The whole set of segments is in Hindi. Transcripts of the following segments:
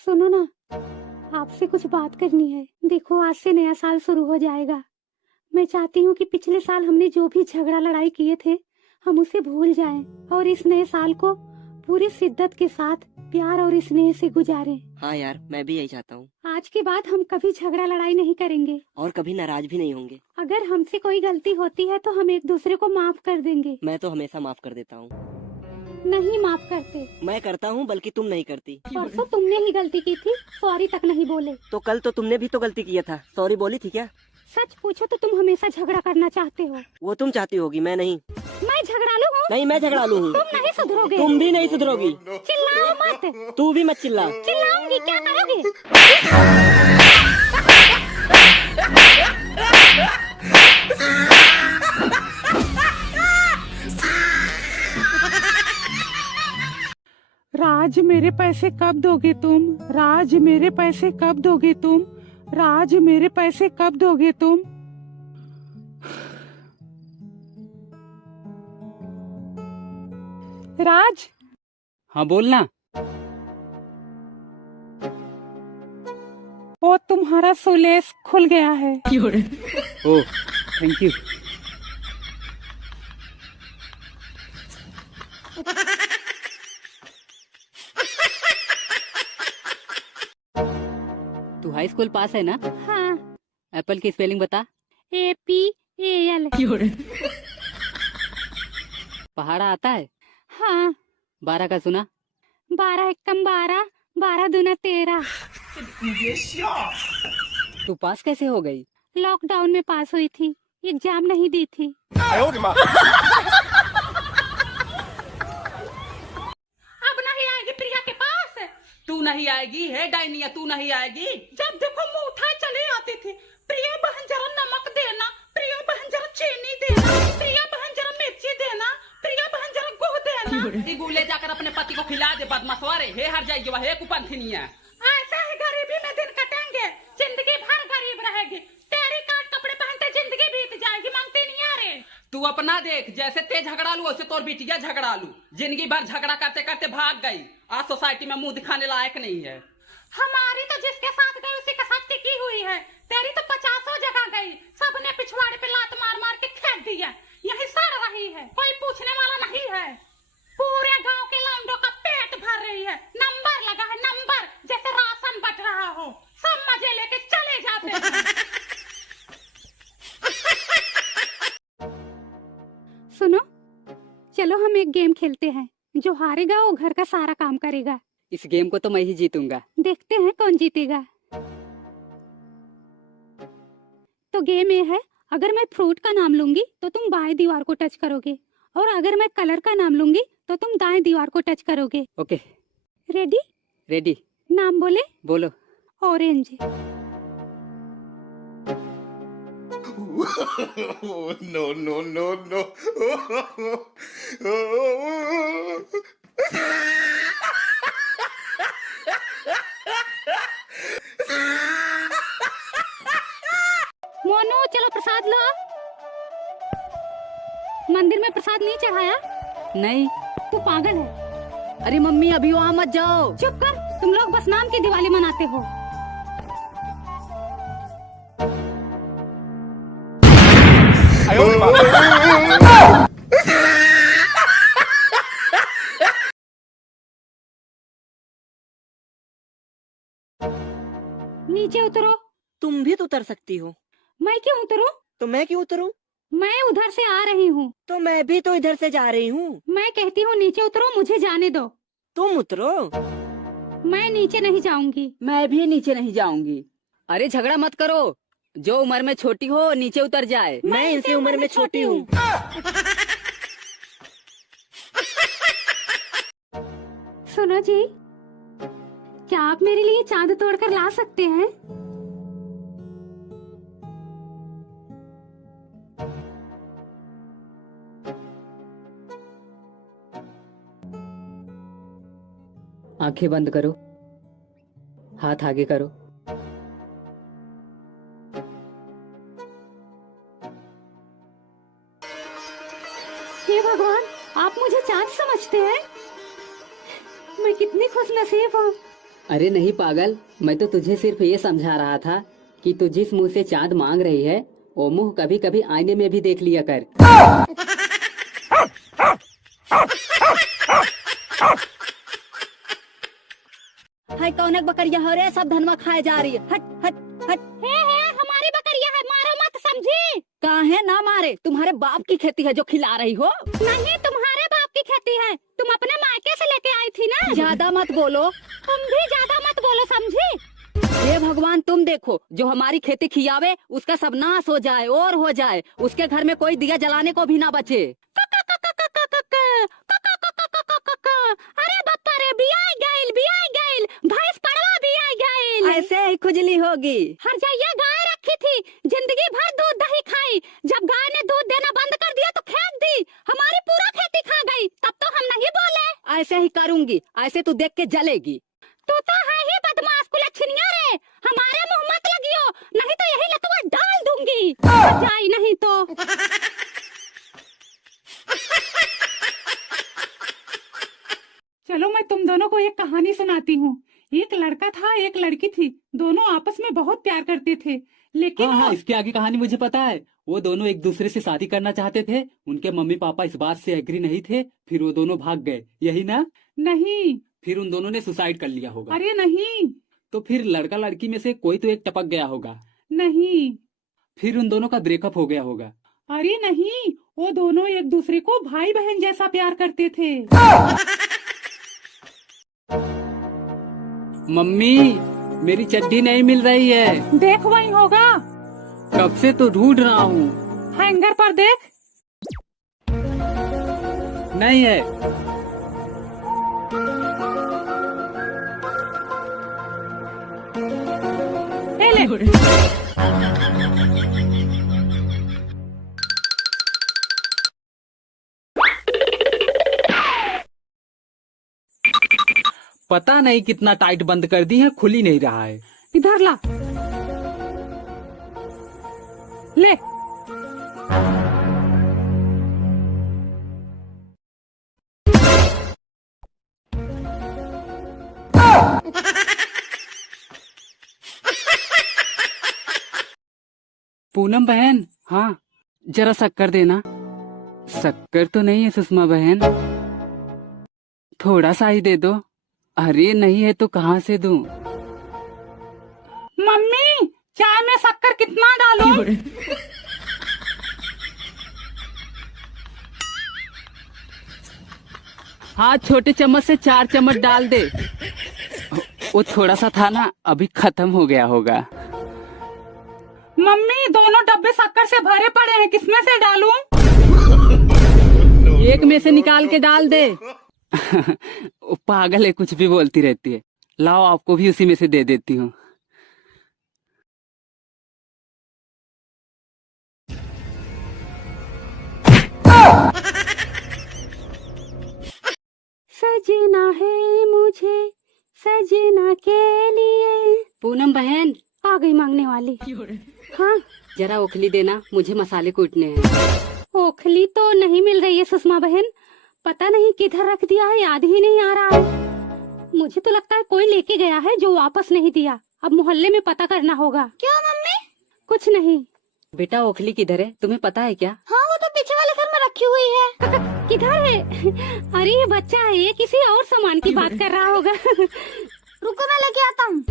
सुनो ना, आपसे कुछ बात करनी है। देखो, आज से नया साल शुरू हो जाएगा। मैं चाहती हूँ कि पिछले साल हमने जो भी झगड़ा लड़ाई किए थे, हम उसे भूल जाएं और इस नए साल को पूरी शिद्दत के साथ प्यार और स्नेह से गुजारें। हाँ यार, मैं भी यही चाहता हूँ। आज के बाद हम कभी झगड़ा लड़ाई नहीं करेंगे और कभी नाराज भी नहीं होंगे। अगर हमसे कोई गलती होती है तो हम एक दूसरे को माफ कर देंगे। मैं तो हमेशा माफ कर देता हूँ। नहीं माफ करते। मैं करता हूँ, बल्कि तुम नहीं करती। परसों तुमने ही गलती की थी, सॉरी तक नहीं बोले। तो कल तो तुमने भी तो गलती किया था, सॉरी बोली थी क्या? सच पूछो तो तुम हमेशा झगड़ा करना चाहते हो। वो तुम चाहती होगी, मैं नहीं। मैं झगड़ालू हूँ? नहीं, मैं झगड़ालू हूँ। तुम नहीं सुधरोगे। तुम भी नहीं सुधरोगी। चिल्लाओ मत। तू भी मत चिल्ला। चिल्लाऊंगी, क्या करोगे? राज, मेरे पैसे कब दोगे तुम? राज, मेरे पैसे कब दोगे तुम? राज, मेरे पैसे कब दोगे तुम? राज। हाँ बोलना। ओ, तुम्हारा सुलेस खुल गया है। ओ, थैंक यू। तू हाई स्कूल पास है ना? हाँ। एप्पल की स्पेलिंग बता। APAL। पहाड़ा आता है? हाँ। 12 का सुना? 12 एकम 12, 12 दूना 13। तू पास कैसे हो गई? लॉकडाउन में पास हुई थी, एग्जाम नहीं दी थी। अब नहीं आएगी प्रिया के पास। तू नहीं आएगी है डायनिया, तू नहीं आएगी। जब देखो मुंह उठाए चली आती थी। प्रिया बहन जरा नमक देना, प्रिया बहन जरा चीनी देना, प्रिया बहन जरा मिर्ची देना, प्रिया बहन जरा गुड़ देना। इगू ले जाकर अपने पति को खिला दे, बदमाशवारे हे हर जाएगी वह कुपंथिनिया। ऐसा ही गरीबी में दिन कटेंगे, जिंदगी भर गरीब रहेगी। तेरी काट कपड़े पहनते जिंदगी बीत जाएगी, मांगते नहीं आ रहे। तू अपना देख, जैसे ते झगड़ा लू वैसे तोर बिटिया झगड़ा लू। जिंदगी भर झगड़ा करते करते भाग गई। आज सोसाइटी में मुंह दिखाने लायक नहीं है। हमारी तो जिसके साथ गई उसी के साथ टिकी हुई है। तेरी तो 50 जगह गई, सबने पिछवाड़े पे लात मार मार के फेंक दिया। यही सड़ रही है, कोई पूछने वाला नहीं है। पूरे गांव के लौंडों का पेट भर रही है। नंबर लगा है, नंबर, जैसे राशन बट रहा हो। सब मजे लेके चले जाते हैं। सुनो, चलो हम एक गेम खेलते हैं। जो हारेगा वो घर का सारा काम करेगा। इस गेम को तो मैं ही जीतूंगा। देखते हैं कौन जीतेगा। तो गेम ये है, अगर मैं फ्रूट का नाम लूंगी तो तुम बाएं दीवार को टच करोगे, और अगर मैं कलर का नाम लूंगी तो तुम दाएं दीवार को टच करोगे। ओके। रेडी? रेडी। नाम बोले? बोलो। Orange. No, no, no, no. Monu, चलो प्रसाद लो। मंदिर में प्रसाद नहीं चढ़ाया? नहीं। तू पागल है। अरे मम्मी, अभी वहाँ मत जाओ। चुप कर, तुम लोग बस नाम की दिवाली मनाते हो। नीचे उतरो। तुम भी तो उतर सकती हो। मैं क्यों उतरूं? तो मैं क्यों उतरूं? मैं उधर से आ रही हूँ। तो मैं भी तो इधर से जा रही हूँ। मैं कहती हूँ नीचे उतरो, मुझे जाने दो। तुम उतरो। मैं नीचे नहीं जाऊंगी। मैं भी नीचे नहीं जाऊंगी। अरे झगड़ा मत करो, जो उम्र में छोटी हो नीचे उतर जाए। मैं इनसे उम्र में छोटी हूँ। सुनो जी, क्या आप मेरे लिए चांद तोड़कर ला सकते हैं? आंखें बंद करो, हाथ आगे करो। हे भगवान, आप मुझे चांद समझते हैं? मैं कितनी खुश नसीब हूँ। अरे नहीं पागल, मैं तो तुझे सिर्फ ये समझा रहा था कि तू जिस मुंह से चांद मांग रही है वो मुंह कभी कभी आईने में भी देख लिया कर। हाय कौन एक बकरिया हो रे, सब धनवा खाए जा रही है। हट हट हट। हे हमारी बकरिया है, मारो मत, समझी? कहाँ है ना मारे, तुम्हारे बाप की खेती है जो खिला रही हो। नहीं, तुम्हारे बाप की खेती है, तुम अपने मायके से लेके आई थी ना। ज्यादा मत बोलो। तुम भी ज्यादा मत बोलो, समझी? हे भगवान तुम देखो, जो हमारी खेती खियावे उसका सब नाश हो जाए और हो जाए, उसके घर में कोई दिया जलाने को भी ना बचे। अरे बप्पा रे, बियाई गइल, भैंस पड़वा बियाई गइल। ऐसे ही खुजली होगी। हर जगह गाय रखी थी, जिंदगी भर दूध दही खाई, जब गाय ने दूध देना बंद कर दिया तो खेत दी, हमारी पूरा खेती खा गई, तब तो हम नहीं बोले। ऐसे ही करूंगी, ऐसे तू देख के जलेगी। तू तो है ही बदमाश कुलच्छनिया रे, हमारे मुंह मत लगियो, नहीं तो यही लतवा डाल दूंगी। जाई नहीं तो। चलो मैं तुम दोनों को एक कहानी सुनाती हूँ। एक लड़का था, एक लड़की थी, दोनों आपस में बहुत प्यार करते थे, लेकिन हाँ, इसके आगे कहानी मुझे पता है। वो दोनों एक दूसरे से शादी करना चाहते थे, उनके मम्मी पापा इस बात से एग्री नहीं थे, फिर वो दोनों भाग गए, यही ना? नहीं। फिर उन दोनों ने सुसाइड कर लिया होगा। अरे नहीं। तो फिर लड़का लड़की में से कोई तो एक टपक गया होगा। नहीं। फिर उन दोनों का ब्रेकअप हो गया होगा। अरे नहीं, वो दोनों एक दूसरे को भाई बहन जैसा प्यार करते थे। मम्मी, मेरी चड्डी नहीं मिल रही है। देख वहीं होगा। कब से तो ढूंढ रहा हूँ। हैंगर पर देख। नहीं है। ए ले। पता नहीं कितना टाइट बंद कर दी है, खुल ही नहीं रहा है। इधर ला। ले। पूनम बहन, हाँ जरा शक्कर देना। शक्कर तो नहीं है सुषमा बहन, थोड़ा सा ही दे दो। अरे नहीं है तो कहाँ से दूं? मम्मी, चाय में शक्कर कितना डालूं? हाँ, छोटे चम्मच से 4 चम्मच डाल दे। वो थोड़ा सा था ना, अभी खत्म हो गया होगा। मम्मी, दोनों डब्बे शक्कर से भरे पड़े हैं, किसमें से डालूं? एक में से निकाल के डाल दे। वो पागल है, कुछ भी बोलती रहती है। लाओ आपको भी उसी में से दे देती हूँ। सजना है मुझे सजना के लिए। पूनम बहन, आ गई मांगने वाली। हाँ, जरा ओखली देना, मुझे मसाले कूटने हैं। ओखली तो नहीं मिल रही है सुषमा बहन, पता नहीं किधर रख दिया है, याद ही नहीं आ रहा है। मुझे तो लगता है कोई लेके गया है जो वापस नहीं दिया। अब मोहल्ले में पता करना होगा। क्यों मम्मी? कुछ नहीं। बेटा ओखली किधर है, तुम्हें पता है क्या? हाँ, वो तो पीछे वाले घर में रखी हुई है। किधर है? अरे ये बच्चा है, ये किसी और सामान की बात कर रहा होगा। रुको मैं लेके आता हूँ।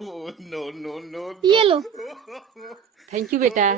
Oh, no, no, no, no. ये लो। थैंक यू बेटा।